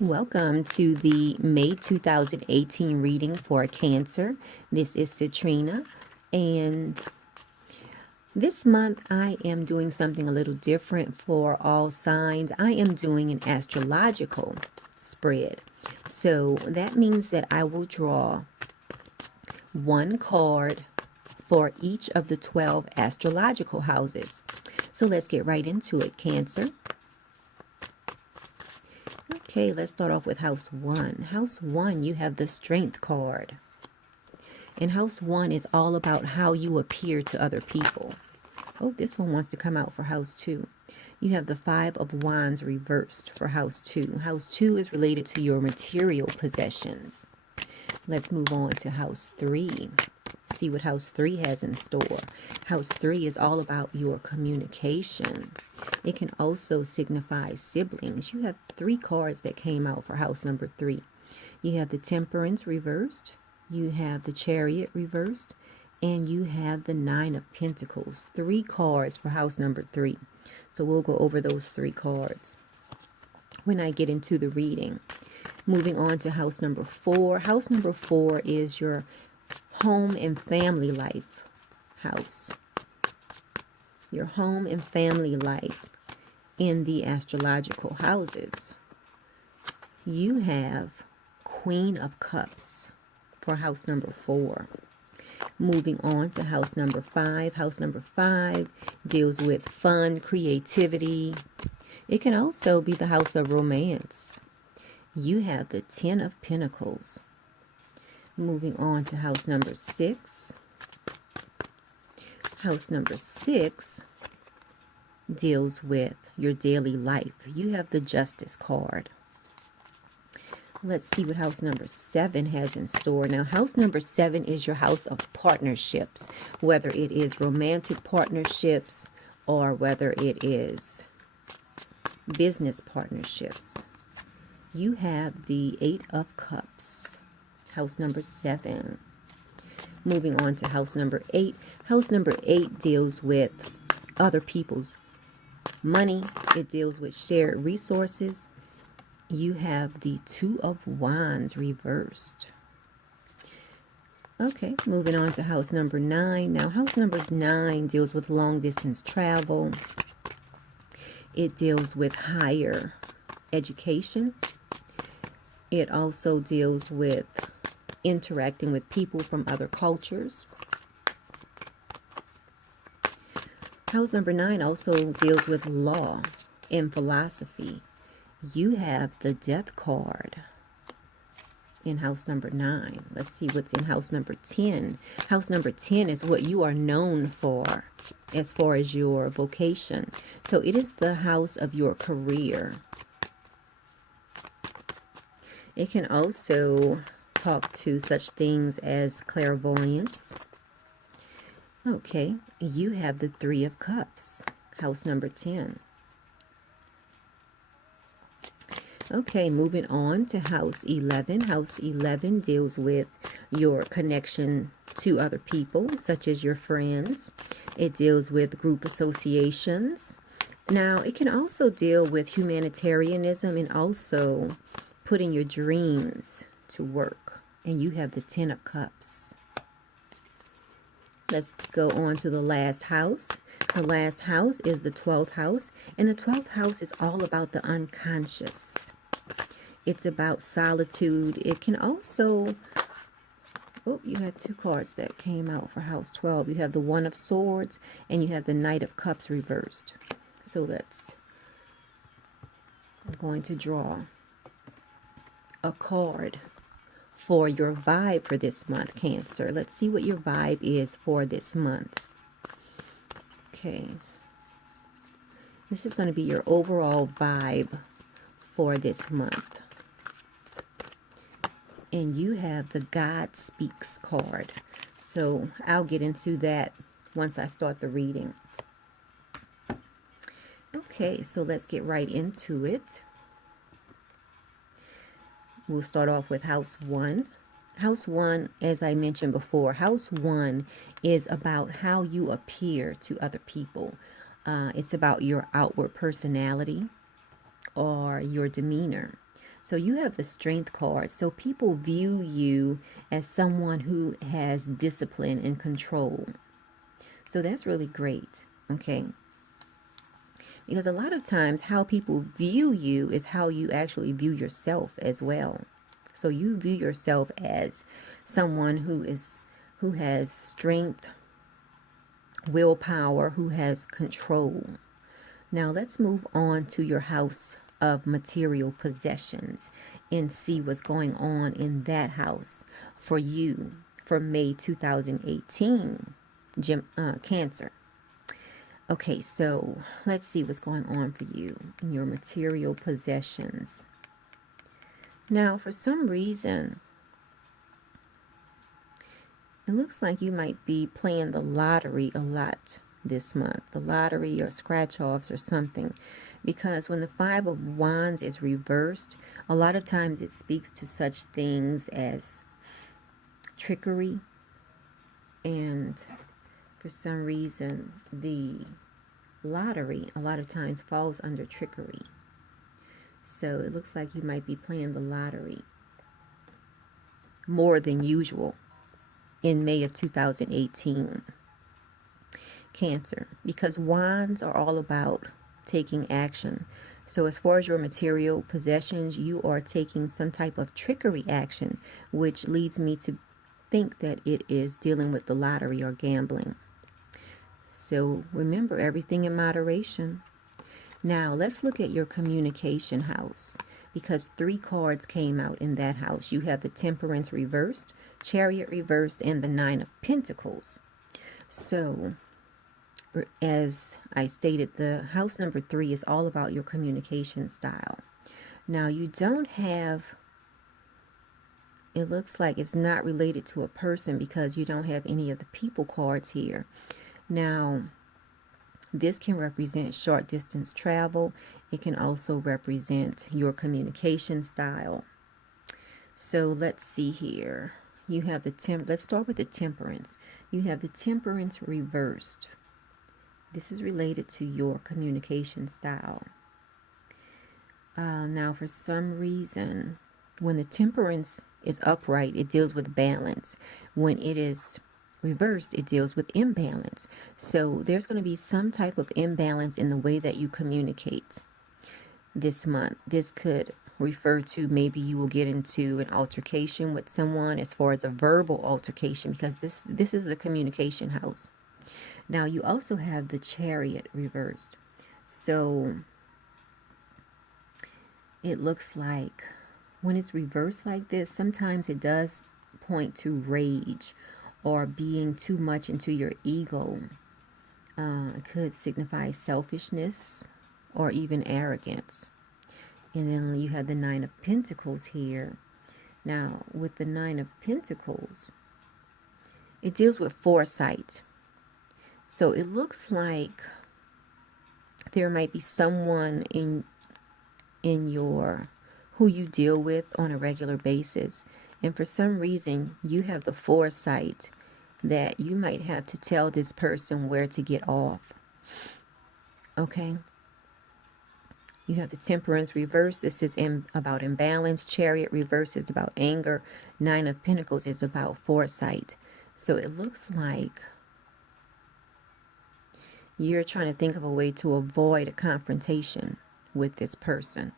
Welcome to the May 2018 reading for Cancer. This is Citrina, and this month I am doing something a little different for all signs. I am doing an astrological spread. So that means that I will draw one card for each of the 12 astrological houses. So let's get right into it, Cancer. Okay, let's start off with House 1. House 1, you have the Strength card. And House 1 is all about how you appear to other people. Oh, this one wants to come out for House 2. You have the Five of Wands reversed for House 2. House 2 is related to your material possessions. Let's move on to House 3. See what House 3 has in store. House 3 is all about your communication. It can also signify siblings. You have 3 cards that came out for house number 3. You have the Temperance reversed, you have the Chariot reversed, and you have the Nine of Pentacles. 3 cards for house number 3. So we'll go over those 3 cards when I get into the reading. Moving on to house number 4. House number 4 is your home and family life house. Your home and family life in the astrological houses. You have Queen of Cups for house number 4. Moving on to house number 5. House number 5 deals with fun, creativity. It can also be the house of romance. You have the Ten of Pentacles. Moving on to house number 6. House number 6 deals with your daily life. You have the Justice card. Let's see what house number 7 has in store. Now, house number 7 is your house of partnerships, whether it is romantic partnerships or whether it is business partnerships. You have the 8 of Cups, house number 7. Moving on to house number 8. House number 8 deals with other people's money. It deals with shared resources. You have the Two of Wands reversed. Okay, moving on to house number 9. Now, house number 9 deals with long distance travel. It deals with higher education. It also deals with interacting with people from other cultures. House number 9 also deals with law and philosophy. You have the Death card in house number 9. Let's see what's in house number 10. House number 10 is what you are known for as far as your vocation. So it is the house of your career. It can also talk to such things as clairvoyance. Okay, you have the Three of Cups, house number 10. Okay, moving on to house 11. House 11 deals with your connection to other people, such as your friends. It deals with group associations. Now, it can also deal with humanitarianism and also putting your dreams to work. And you have the 10 of Cups. Let's go on to the last house. The last house is the 12th house. And the 12th house is all about the unconscious. It's about solitude. It can also... Oh, you had 2 cards that came out for house 12. You have the One of Swords and you have the Knight of Cups reversed. So I'm going to draw a card for your vibe for this month, Cancer. Let's see what your vibe is for this month. Okay. This is going to be your overall vibe for this month. And you have the God Speaks card. So I'll get into that once I start the reading. Okay, so let's get right into it. We'll start off with house 1. House 1, as I mentioned before, house 1 is about how you appear to other people. It's about your outward personality or your demeanor. So you have the Strength card. So people view you as someone who has discipline and control. So that's really great. Okay. Because a lot of times how people view you is how you actually view yourself as well. So you view yourself as someone who has strength, willpower, who has control. Now let's move on to your house of material possessions and see what's going on in that house for you for May 2018, Cancer. Okay, so let's see what's going on for you in your material possessions. Now, for some reason, it looks like you might be playing the lottery a lot this month. The lottery or scratch-offs or something. Because when the Five of Wands is reversed, a lot of times it speaks to such things as trickery. And for some reason, the lottery a lot of times falls under trickery. So it looks like you might be playing the lottery more than usual in May of 2018, Cancer, because wands are all about taking action. So as far as your material possessions, you are taking some type of trickery action, which leads me to think that it is dealing with the lottery or gambling. So remember, everything in moderation. Now let's look at your communication house, because 3 cards came out in that house. You have the Temperance reversed, Chariot reversed, and the 9 of Pentacles. So as I stated, the house number 3 is all about your communication style. Now you don't have, it looks like it's not related to a person because you don't have any of the people cards here. Now this can represent short distance travel. It can also represent your communication style. So let's see here. You have the let's start with the Temperance. You have the Temperance reversed. This is related to your communication style. Now for some reason, when the Temperance is upright, it deals with balance. When it is reversed, it deals with imbalance. So there's going to be some type of imbalance in the way that you communicate this month. This could refer to maybe you will get into an altercation with someone as far as a verbal altercation, because this is the communication house. Now you also have the Chariot reversed. So it looks like when it's reversed like this, sometimes it does point to rage or being too much into your ego. It could signify selfishness or even arrogance. And then you have the 9 of Pentacles here. Now, with the 9 of Pentacles, it deals with foresight. So it looks like there might be someone in your who you deal with on a regular basis. And for some reason, you have the foresight that you might have to tell this person where to get off. Okay? You have the Temperance reverse. This is about imbalance. Chariot reverse is about anger. 9 of Pentacles is about foresight. So it looks like you're trying to think of a way to avoid a confrontation with this person.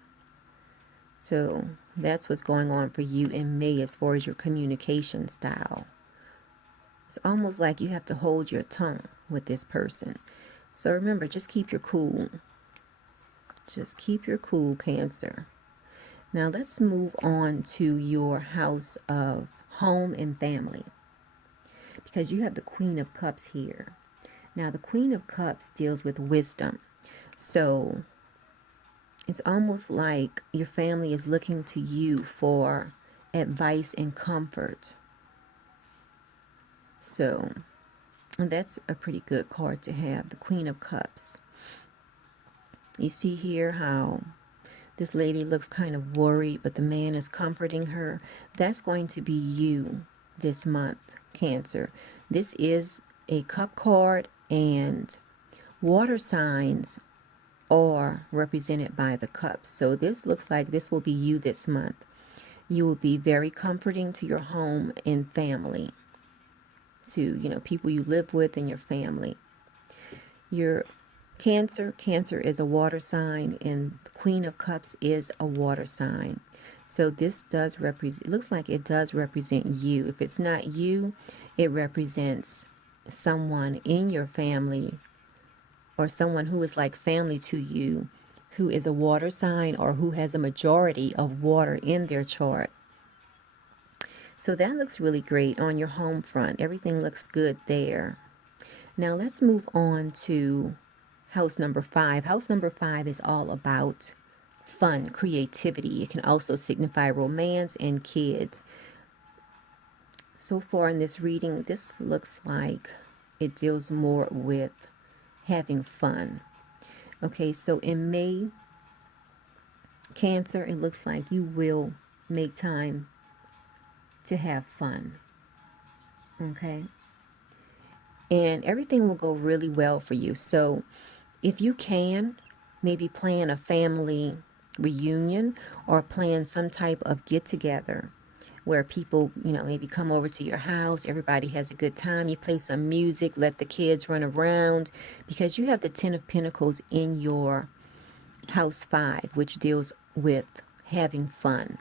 So that's what's going on for you in May as far as your communication style. It's almost like you have to hold your tongue with this person. So remember, just keep your cool. Just keep your cool, Cancer. Now let's move on to your house of home and family, because you have the Queen of Cups here. Now the Queen of Cups deals with wisdom. So it's almost like your family is looking to you for advice and comfort. So that's a pretty good card to have, the Queen of Cups. You see here how this lady looks kind of worried, but the man is comforting her. That's going to be you this month, Cancer. This is a cup card, and water signs or represented by the cups. So this looks like this will be you this month. You will be very comforting to your home and family, to, you know, people you live with and your family. Your Cancer is a water sign, and the Queen of Cups is a water sign. So this does represent, it looks like it does represent you. If it's not you, it represents someone in your family or someone who is like family to you, who is a water sign or who has a majority of water in their chart. So that looks really great on your home front. Everything looks good there. Now let's move on to house number 5. House number 5 is all about fun, creativity. It can also signify romance and kids. So far in this reading, this looks like it deals more with having fun. Okay, so in May, Cancer, it looks like you will make time to have fun. Okay, and everything will go really well for you. So if you can, maybe plan a family reunion or plan some type of get-together where people, you know, maybe come over to your house. Everybody has a good time. You play some music, let the kids run around, because you have the 10 of Pentacles in your house 5, which deals with having fun.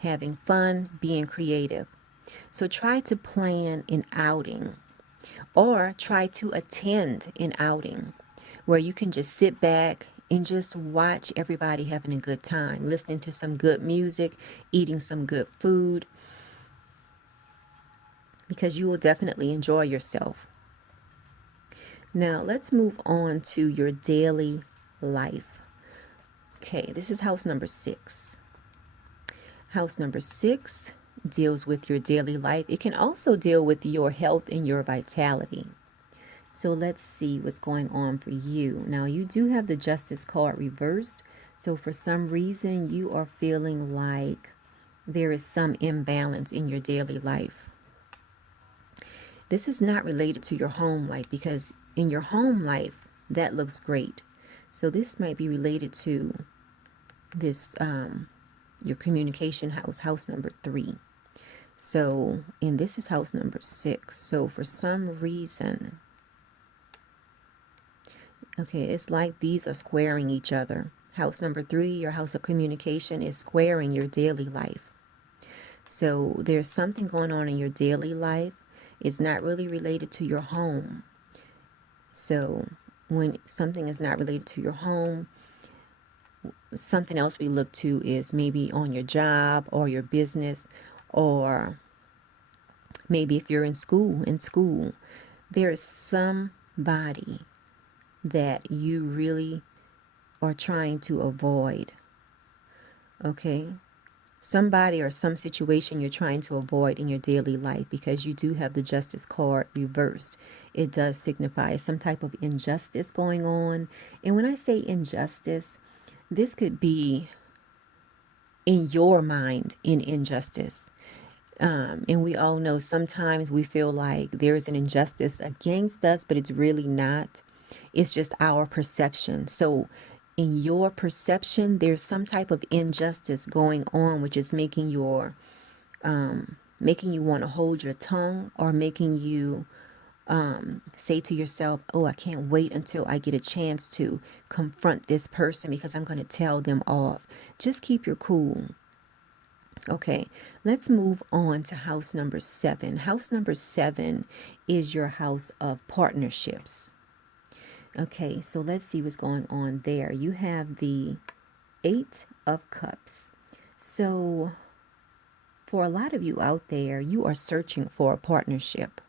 Having fun, being creative. So try to plan an outing or try to attend an outing where you can just sit back and just watch everybody having a good time, listening to some good music, eating some good food, because you will definitely enjoy yourself. Now let's move on to your daily life. Okay, this is house number 6. House number 6 deals with your daily life. It can also deal with your health and your vitality. So let's see what's going on for you. Now you do have the Justice card reversed. So for some reason you are feeling like there is some imbalance in your daily life. This is not related to your home life, because in your home life, that looks great. So this might be related to this, your communication house, house number 3. So, and this is house number 6. So for some reason, okay, it's like these are squaring each other. House number 3, your house of communication, is squaring your daily life. So there's something going on in your daily life. It's not really related to your home. So when something is not related to your home, something else we look to is maybe on your job or your business, or maybe if you're in school, there is somebody that you really are trying to avoid. Okay? Somebody or some situation you're trying to avoid in your daily life, because you do have the Justice card reversed. It does signify some type of injustice going on. And when I say injustice, this could be in your mind in injustice. And we all know sometimes we feel like there is an injustice against us, but it's really not. It's just our perception. So in your perception, there's some type of injustice going on, which is making you want to hold your tongue, or making you say to yourself, oh, I can't wait until I get a chance to confront this person because I'm going to tell them off. Just keep your cool. Okay, let's move on to house number 7. House number 7 is your house of partnerships. Okay, so let's see what's going on there. You have the 8 of Cups. So for a lot of you out there, you are searching for a partnership.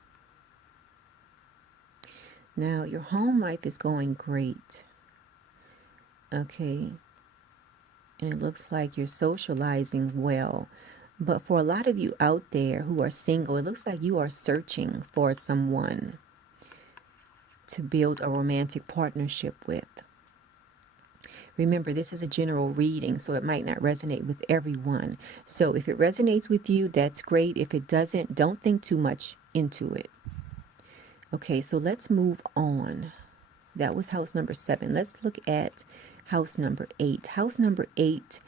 Now, your home life is going great. Okay. And it looks like you're socializing well. But for a lot of you out there who are single, it looks like you are searching for someone to build a romantic partnership with. Remember, this is a general reading, so it might not resonate with everyone. So if it resonates with you, that's great. If it doesn't, don't think too much into it. Okay, so let's move on. That was house number 7. Let's look at house number 8. House number 8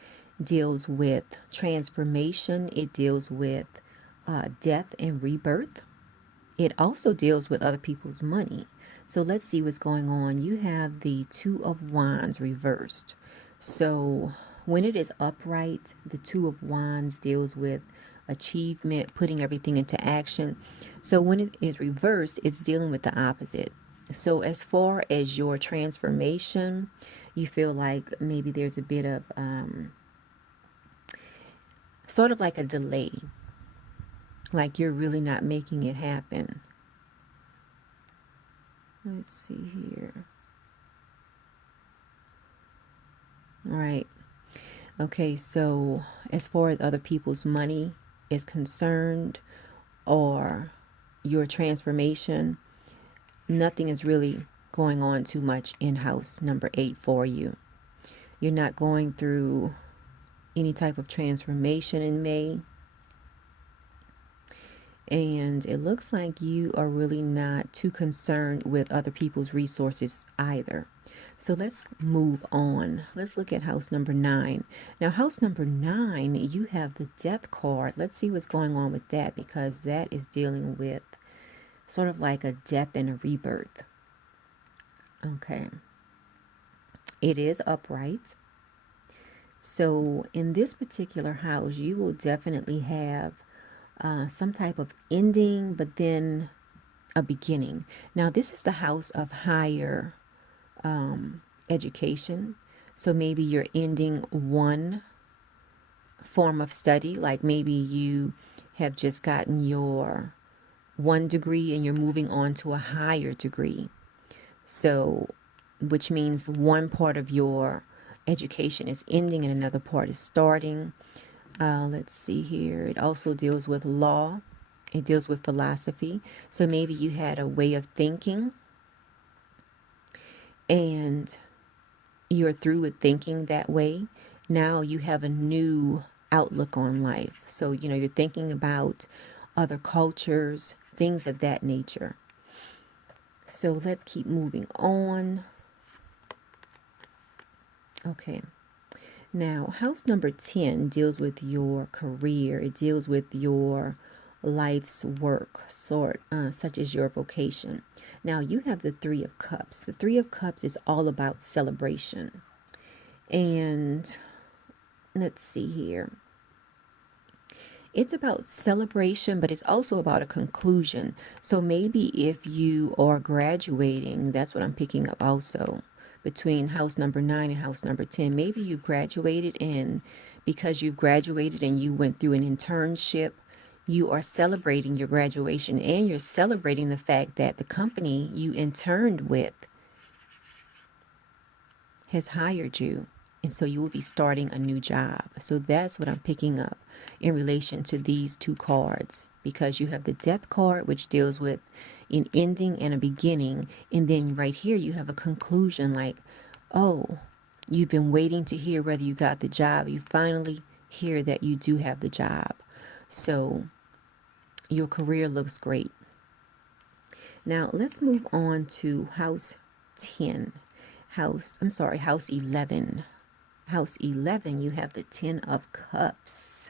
deals with transformation. It deals with death and rebirth. It also deals with other people's money. So let's see what's going on. You have the Two of Wands reversed. So when it is upright, the Two of Wands deals with achievement, putting everything into action. So when it is reversed, it's dealing with the opposite. So as far as your transformation, you feel like maybe there's a bit of sort of like a delay, like you're really not making it happen. Let's see here. All right. Okay, so as far as other people's money is concerned, or your transformation, nothing is really going on too much in house number 8 for you. You're not going through any type of transformation in May. And it looks like you are really not too concerned with other people's resources either. So let's move on. Let's look at house number 9. Now, house number 9, you have the death card. Let's see what's going on with that, because that is dealing with sort of like a death and a rebirth. Okay. It is upright. So in this particular house, you will definitely have some type of ending, but then a beginning. Now, this is the house of higher education. So maybe you're ending one form of study, like maybe you have just gotten your 1 degree and you're moving on to a higher degree. So, which means one part of your education is ending and another part is starting. Let's see here. It also deals with law. It deals with philosophy. So maybe you had a way of thinking and you're through with thinking that way. Now you have a new outlook on life. So, you're thinking about other cultures, things of that nature. So let's keep moving on. Okay. Now, house number 10 deals with your career. It deals with your life's work, such as your vocation. Now, you have the 3 of Cups. The 3 of Cups is all about celebration. And let's see here. It's about celebration, but it's also about a conclusion. So maybe if you are graduating, that's what I'm picking up also. Between house number 9 and house number 10, maybe you've graduated, and because you've graduated and you went through an internship, you are celebrating your graduation, and you're celebrating the fact that the company you interned with has hired you. And so you will be starting a new job. So that's what I'm picking up in relation to these 2 cards, because you have the death card, which deals with an ending and a beginning. And then right here, you have a conclusion, like, oh, you've been waiting to hear whether you got the job. You finally hear that you do have the job. So your career looks great. Now let's move on to house 10. House 11. House 11, you have the 10 of Cups.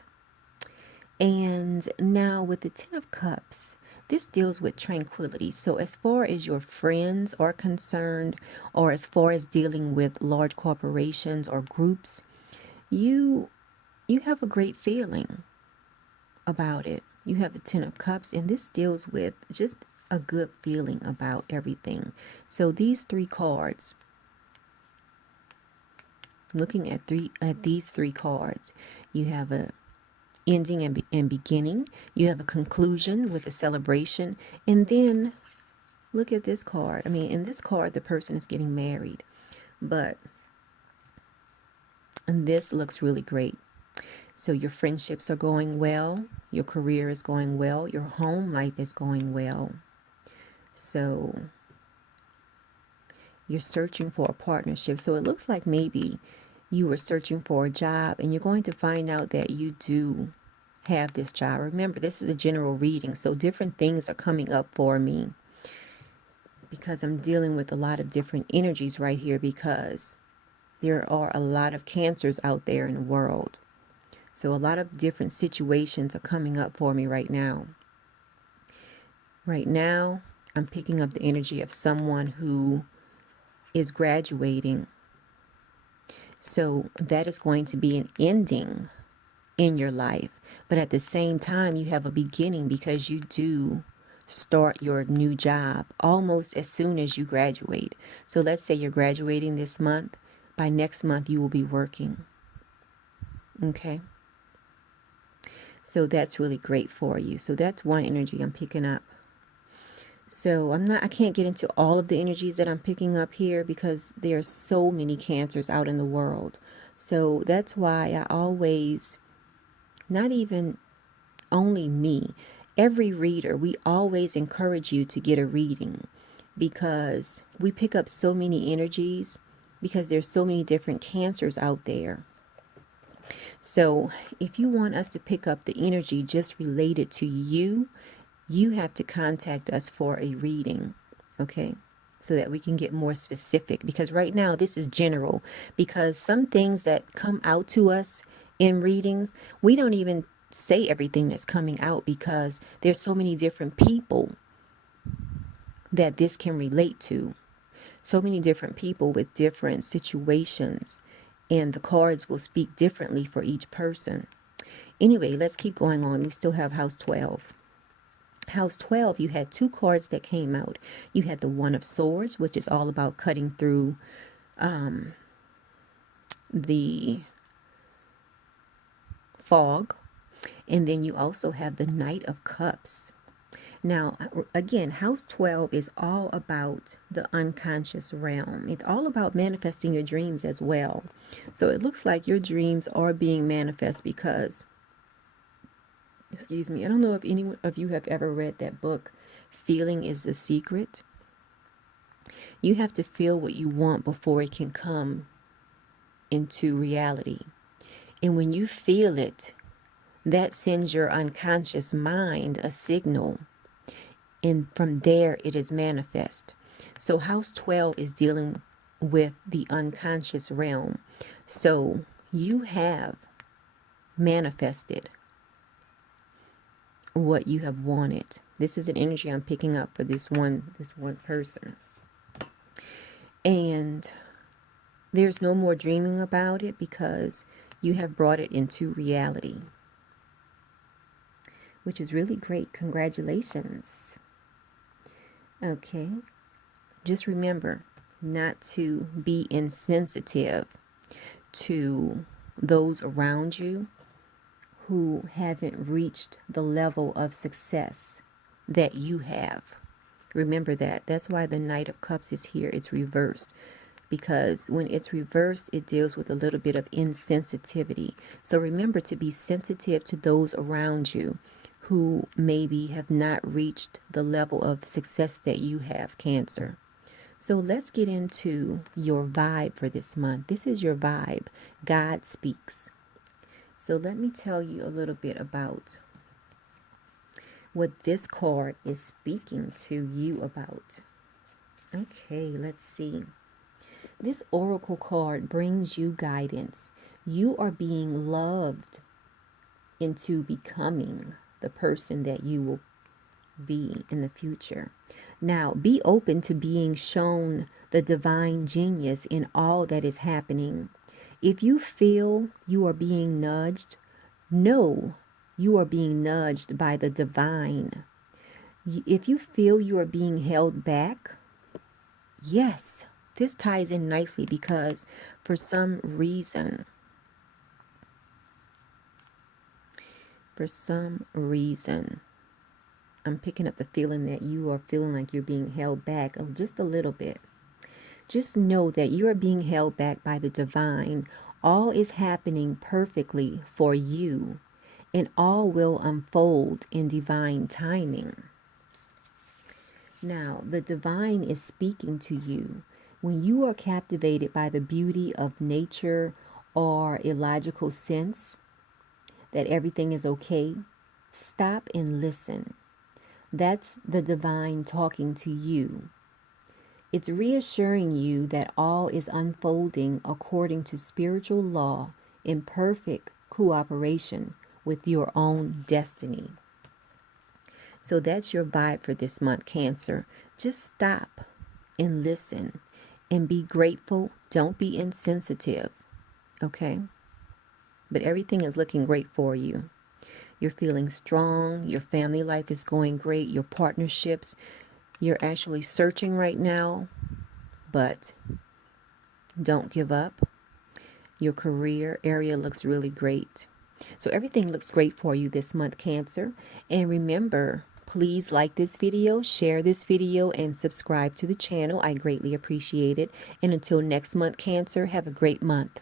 And now with the 10 of Cups, this deals with tranquility. So as far as your friends are concerned, or as far as dealing with large corporations or groups, you have a great feeling about it. You have the 10 of Cups, and this deals with just a good feeling about everything. So these 3 cards, looking at these 3 cards, you have a ending and beginning. You have a conclusion with a celebration. And then look at this card. I mean, in this card, the person is getting married. But this looks really great. So your friendships are going well. Your career is going well. Your home life is going well. So you're searching for a partnership. So it looks like maybe you were searching for a job, and you're going to find out that you do have this job. Remember, this is a general reading, so different things are coming up for me, because I'm dealing with a lot of different energies right here, because there are a lot of cancers out there in the world. So a lot of different situations are coming up for me right now. Right now, I'm picking up the energy of someone who is graduating. So that is going to be an ending in your life. But at the same time, you have a beginning, because you do start your new job almost as soon as you graduate. So let's say you're graduating this month. By next month, you will be working. Okay? So that's really great for you. So that's one energy I'm picking up. So I can't get into all of the energies that I'm picking up here, because there are so many cancers out in the world. So that's why I always, not even only me, every reader, we always encourage you to get a reading, because we pick up so many energies, because there's so many different cancers out there. So if you want us to pick up the energy just related to you, you have to contact us for a reading, okay? So that we can get more specific, because right now this is general, because some things that come out to us in readings, we don't even say everything that's coming out, because there's so many different people that this can relate to. So many different people with different situations, and the cards will speak differently for each person. Anyway, let's keep going on. We still have house 12. House 12, you had two cards that came out. You had the One of Swords, which is all about cutting through the fog. And then you also have the Knight of Cups. Now, again, house 12 is all about the unconscious realm. It's all about manifesting your dreams as well. So it looks like your dreams are being manifest, because, excuse me, I don't know if any of you have ever read that book, Feeling is the Secret. You have to feel what you want before it can come into reality. And when you feel it, that sends your unconscious mind a signal. And from there, it is manifest. So house 12 is dealing with the unconscious realm. So you have manifested what you have wanted. This is an energy I'm picking up for this one person. And there's no more dreaming about it, because you have brought it into reality, which is really great. Congratulations. Okay. Just remember not to be insensitive to those around you who haven't reached the level of success that you have. Remember that. That's why the Knight of Cups is here. It's reversed, because when it's reversed, it deals with a little bit of insensitivity. So remember to be sensitive to those around you who maybe have not reached the level of success that you have, Cancer. So let's get into your vibe for this month. This is your vibe. God speaks. So let me tell you a little bit about what this card is speaking to you about. Okay, let's see. This oracle card brings you guidance. You are being loved into becoming the person that you will be in the future. Now, be open to being shown the divine genius in all that is happening. If you feel you are being nudged, know you are being nudged by the divine. If you feel you are being held back, yes, this ties in nicely, because for some reason, I'm picking up the feeling that you are feeling like you're being held back just a little bit. Just know that you are being held back by the divine. All is happening perfectly for you, and all will unfold in divine timing. Now, the divine is speaking to you. When you are captivated by the beauty of nature or illogical sense that everything is okay, stop and listen. That's the divine talking to you. It's reassuring you that all is unfolding according to spiritual law in perfect cooperation with your own destiny. So that's your vibe for this month, Cancer. Just stop and listen and be grateful. Don't be insensitive, okay? But everything is looking great for you. You're feeling strong. Your family life is going great. Your partnerships, you're actually searching right now, but don't give up. Your career area looks really great. So everything looks great for you this month, Cancer. And remember, please like this video, share this video, and subscribe to the channel. I greatly appreciate it. And until next month, Cancer, have a great month.